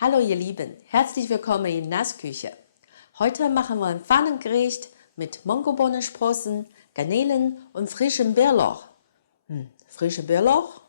Hallo ihr Lieben, herzlich willkommen in Nassküche. Heute machen wir ein Pfannengericht mit Mungobohnensprossen, Garnelen und frischem Bärlauch. Frische Bärlauch?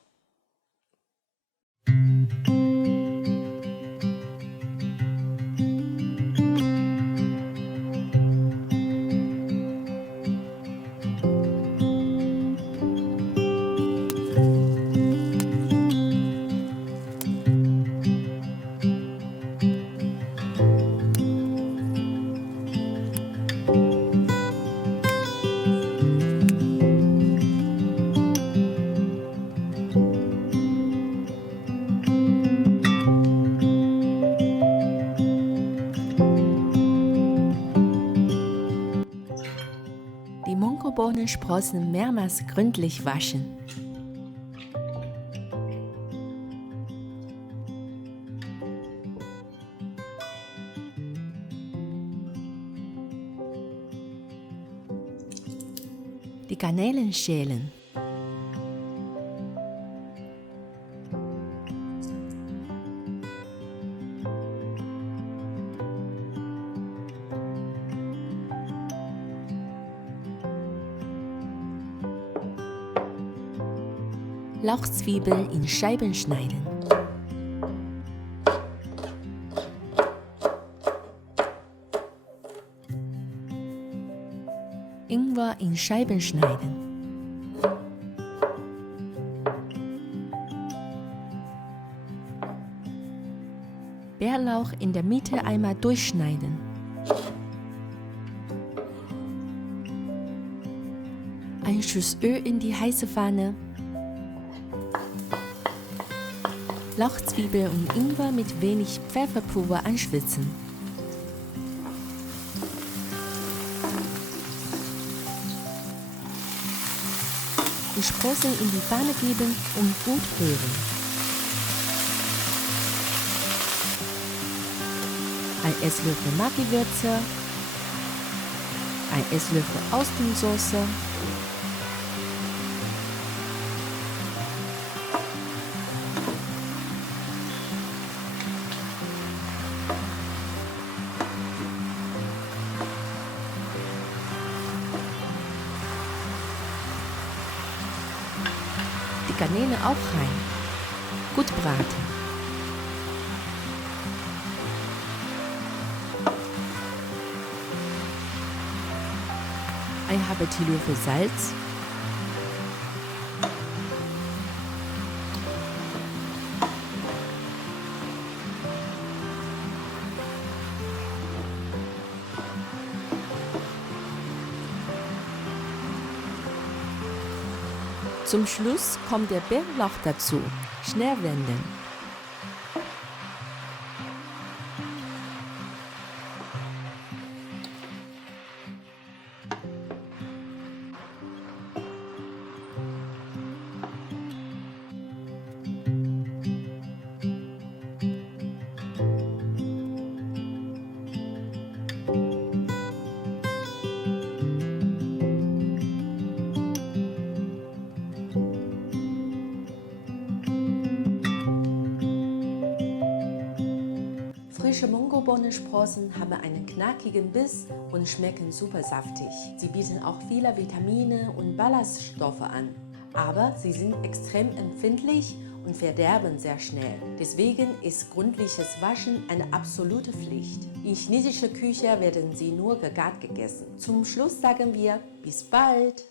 Die Mungobohnensprossen mehrmals gründlich waschen. Die Garnelen schälen. Lauchzwiebel in Scheiben schneiden. Ingwer in Scheiben schneiden. Bärlauch in der Mitte einmal durchschneiden. Ein Schuss Öl in die heiße Pfanne. Lauchzwiebel und Ingwer mit wenig Pfefferpulver anschwitzen. Die Sprossen in die Pfanne geben und gut rühren. Ein Esslöffel Maggi-Würze, ein Esslöffel Austernsoße, die Garnelen auch rein. Gut braten. Ein halber Teelöffel Salz. Zum Schluss kommt der Bärlauch dazu. Schnell wenden. Frische Mungobohnensprossen haben einen knackigen Biss und schmecken super saftig. Sie bieten auch viele Vitamine und Ballaststoffe an. Aber sie sind extrem empfindlich und verderben sehr schnell. Deswegen ist gründliches Waschen eine absolute Pflicht. In chinesischer Küche werden sie nur gegart gegessen. Zum Schluss sagen wir bis bald!